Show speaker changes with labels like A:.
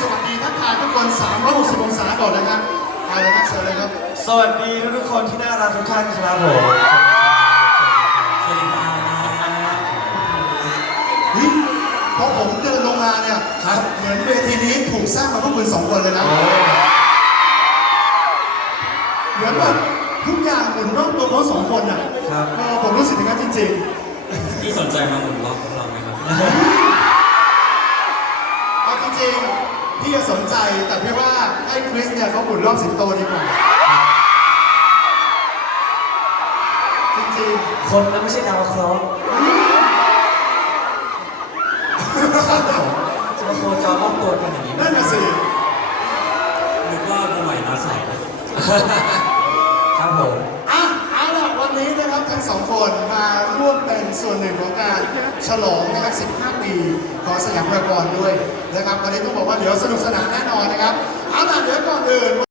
A: สวัสดีทักทายทุกคน 360 องศาก่อนนะครับเอาเลยครับเชิญเลยครับ
B: สวัสดีทุกคนที่น่ารักทุกท่านครับผมสวัสดีครับ
A: เฮ้ยพอผมเดินลงมาเนี่ย
B: ครับ
A: เหมือนเวทีนี้ถูกสร้างมาเพื่อคุณสองคนเลยนะเหมือนแบบทุกอย่างหมุนรอบตัวเขาสองคนอะ
B: ครับ
A: ผมรู้สึกอย่างนั้นจริง
C: ๆ ที่สนใจมาหมุนร
A: เอาจริงๆพี่จะสนใจแต่พี่ว่าให้คริสเนี่ยเขาหมุนรอบสิงโตดีกว่า จริง
B: ๆคนนั้นไม่ใช่ดาวเคราะห์จะมาโคจรรอบตัวกันอย่างนี้นั่นน่ะสิ
C: นึกว่ามาใหม่นาใสนะ
B: ครับผม
A: อะเอาล่ะวันนี้นะครับทั้งสองคนมาร่วมเป็น ส่วนหนึ่งของการฉลองนะครับ 15 ปีของสยามพารากอนด้วยนะครับวันนี้ต้องบอกว่าเดี๋ยวสนุกสนานแน่นอนนะครับ เอาล่ะเดี๋ยวก่อนอื่น